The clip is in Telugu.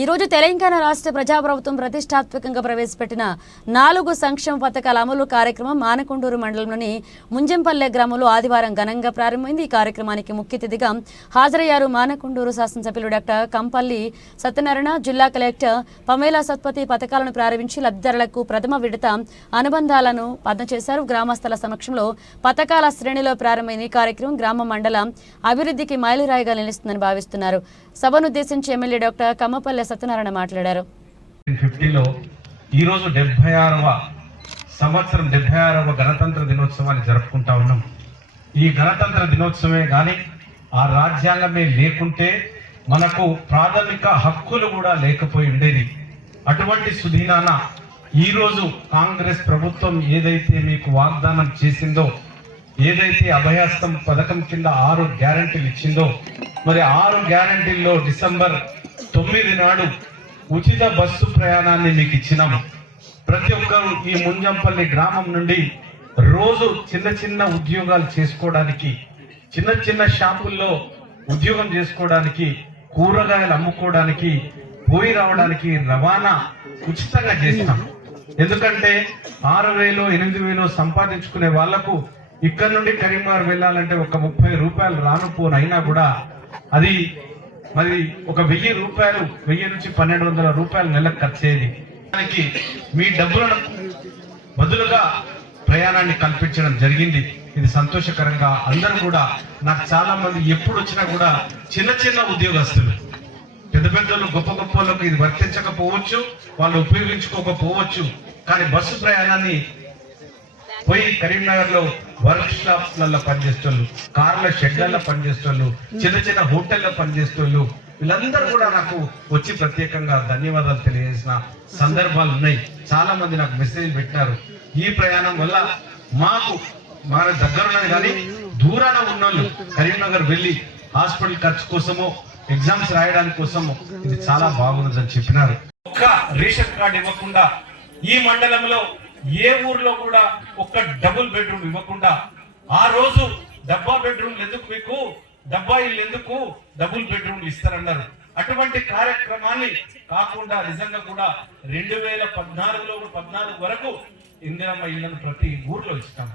ఈరోజు తెలంగాణ రాష్ట్ర ప్రజాప్రభుత్వం ప్రతిష్టాత్మకంగా ప్రవేశపెట్టిన నాలుగు సంక్షేమ పథకాల అమలు కార్యక్రమం మానకొండూరు మండలంలోని ముంజంపల్లె గ్రామంలో ఆదివారం ఘనంగా ప్రారంభమైంది. ఈ కార్యక్రమానికి ముఖ్య అతిథిగా హాజరయ్యారు మానకొండూరు శాసనసభ్యులు డాక్టర్ కంపల్లి సత్యనారాయణ జిల్లా కలెక్టర్ పమేలా సత్పతి పథకాలను ప్రారంభించి లబ్ధిదారులకు ప్రథమ విడత అనుబంధాలను పదం చేశారు గ్రామస్తుల సమక్షంలో పథకాల శ్రేణిలో ప్రారంభమైన ఈ కార్యక్రమం గ్రామ మండల అభివృద్ధికి మైలురాయిగా నిలుస్తుందని భావిస్తున్నారు. సభనుద్దేశించి ఎమ్మెల్యే డాక్టర్ కమ్మపల్లి సత్యనారాయణ మాట్లాడారు. ఫిఫ్టీలో ఈరోజు డెబ్బై ఆరవ సంవత్సరం డెబ్బై ఆరవ గణతంత్ర దినోత్సవాన్ని జరుపుకుంటా ఉన్నాం. ఈ గణతంత్ర దినోత్సవమే కానీ ఆ రాజ్యాంగమే లేకుంటే మనకు ప్రాథమిక హక్కులు కూడా లేకపోయి ఉండేది. అటువంటి సుధీనాన ఈరోజు కాంగ్రెస్ ప్రభుత్వం ఏదైతే మీకు వాగ్దానం చేసిందో ఏదైతే అభయాస్తం పథకం కింద ఆరు గ్యారంటీలు ఇచ్చిందో మరి ఆరు గ్యారంటీల్లో డిసెంబర్ తొమ్మిది నాడు ఉచిత బస్సు ప్రయాణాన్ని మీకు ఇచ్చినాము. ప్రతి ఒక్కరు ఈ ముంజంపల్లి గ్రామం నుండి రోజు చిన్న చిన్న ఉద్యోగాలు చేసుకోవడానికి చిన్న చిన్న షాపుల్లో ఉద్యోగం చేసుకోవడానికి కూరగాయలు అమ్ముకోవడానికి పోయి రావడానికి రవాణా ఉచితంగా చేస్తాం. ఎందుకంటే ఆరు వేలు ఎనిమిది వేలు సంపాదించుకునే వాళ్ళకు ఇక్కడ నుండి కరీంనగర్ వెళ్ళాలంటే ఒక ముప్పై రూపాయలు రాను అయినా కూడా అది మరి ఒక వెయ్యి రూపాయలు వెయ్యి నుంచి పన్నెండు వందల రూపాయలు నెలకు ఖర్చేది దానికి మీ డబ్బులను బదులుగా ప్రయాణాన్ని కల్పించడం జరిగింది. ఇది సంతోషకరంగా అందరూ కూడా నాకు చాలా మంది ఎప్పుడు వచ్చినా కూడా చిన్న చిన్న ఉద్యోగస్తులు. పెద్ద పెద్దలు గొప్ప గొప్ప వాళ్ళకు ఇది వర్తించకపోవచ్చు వాళ్ళు ఉపయోగించుకోకపోవచ్చు. కానీ బస్సు ప్రయాణాన్ని పోయి కరీంనగర్లో వర్క్ షాప్లలో పనిచేస్తున్నారు కార్ల షెడ్లలో పనిచేస్తున్నారు చిన్న చిన్న హోటల్లో పనిచేస్తున్నారు వీళ్ళందరూ కూడా నాకు వచ్చి ప్రత్యేకంగా ధన్యవాదాలు తెలియజేసిన సందర్భాలు ఉన్నాయి. చాలా మంది నాకు మెసేజ్ పెట్టినారు. ఈ ప్రయాణం వల్ల మాకు మన దగ్గర కానీ దూరాన ఉన్నోళ్ళు కరీంనగర్ వెళ్ళి హాస్పిటల్ ఖర్చు కోసమో ఎగ్జామ్స్ రాయడానికి కోసమో ఇది చాలా బాగున్నదని చెప్పినారు. ఒక్క రేషన్ కార్డు ఇవ్వకుండా ఈ మండలంలో ఏ ఊర్లో కూడా ఒక్క డబుల్ బెడ్రూమ్ ఇవ్వకుండా ఆ రోజు డబ్బా బెడ్రూమ్ ఎందుకు మీకు? డబ్బా ఇల్లు ఎందుకు? డబుల్ బెడ్రూమ్ ఇస్తారన్నారు. అటువంటి కార్యక్రమాన్ని కాకుండా నిజంగా కూడా రెండు వేల పద్నాలుగులో పద్నాలుగు వరకు ఇందిరమ్మ ఇళ్ళను ప్రతి ఊర్లో ఇస్తాను